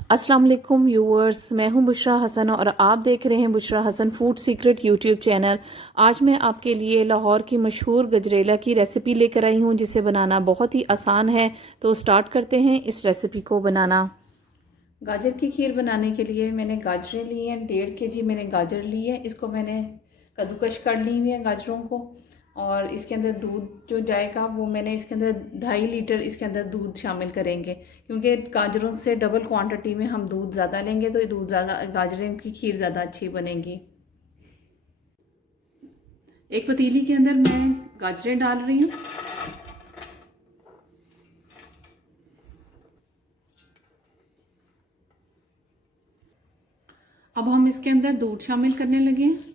अस्सलाम वालेकुम व्यूअर्स, मैं हूं बुशरा हसन और आप देख रहे हैं Bushra Hasan food secret YouTube channel. आज मैं आपके लिए लाहौर की मशहूर गजरेला की रेसिपी लेकर आई हूं जिसे बनाना बहुत ही आसान है। तो स्टार्ट करते हैं इस रेसिपी को बनाना। गाजर की खीर बनाने के लिए मैंने गाजरें ली हैं, 1.5 kg मैंने गाजर ली है। इसको मैंने कद्दूकश कर ली हुई है गाजरों को। और इसके अंदर दूध जो जाएगा वो मैंने इसके अंदर 2.5 लीटर इसके अंदर दूध शामिल करेंगे, क्योंकि गाजरों से डबल क्वांटिटी में हम दूध ज़्यादा लेंगे तो दूध ज़्यादा, गाजरें की खीर ज़्यादा अच्छी बनेगी। एक पतीली के अंदर मैं गाजरें डाल रही हूँ। अब हम इसके अंदर दूध शामिल करने लगे हैं।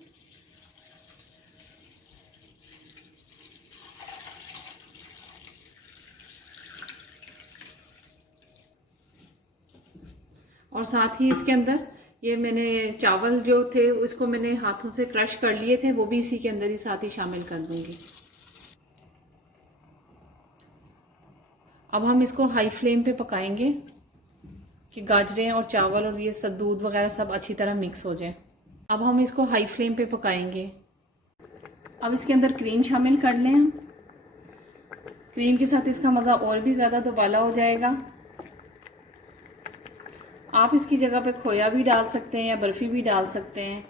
और साथ ही इसके अंदर ये मैंने चावल जो थे उसको मैंने हाथों से क्रश कर लिए थे, वो भी इसी के अंदर ही साथ ही शामिल कर दूंगी। अब हम इसको हाई फ्लेम पे पकाएंगे कि गाजरें और चावल और ये सब दूध वगैरह सब अच्छी तरह मिक्स हो जाए। अब हम इसको हाई फ्लेम पे पकाएंगे। अब इसके अंदर क्रीम शामिल कर लें हम। क्रीम के साथ इसका मज़ा और भी ज़्यादा दुबाला हो जाएगा। आप इसकी जगह पे खोया भी डाल सकते हैं या बर्फ़ी भी डाल सकते हैं।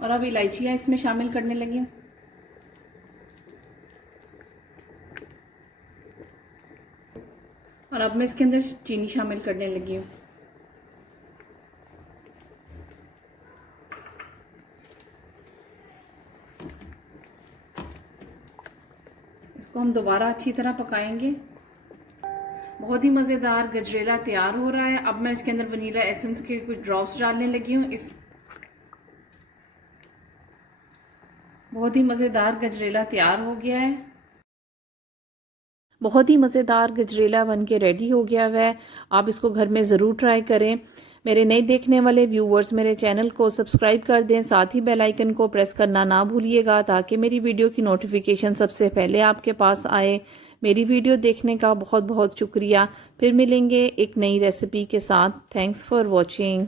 और अब इलायचियाँ इसमें शामिल करने लगी हूँ। और अब मैं इसके अंदर चीनी शामिल करने लगी हूँ। इसको हम दोबारा अच्छी तरह पकाएंगे। बहुत ही मज़ेदार गजरेला तैयार हो रहा है। अब मैं इसके अंदर वनीला एसेंस के कुछ ड्रॉप्स डालने लगी हूँ। इस बहुत ही मज़ेदार गजरेला तैयार हो गया है। बहुत ही मज़ेदार गजरेला बनके रेडी हो गया है। आप इसको घर में ज़रूर ट्राई करें। मेरे नए देखने वाले व्यूवर्स मेरे चैनल को सब्सक्राइब कर दें, साथ ही बेल आइकन को प्रेस करना ना भूलिएगा ताकि मेरी वीडियो की नोटिफिकेशन सबसे पहले आपके पास आए। मेरी वीडियो देखने का बहुत बहुत शुक्रिया। फिर मिलेंगे एक नई रेसिपी के साथ। Thanks for watching.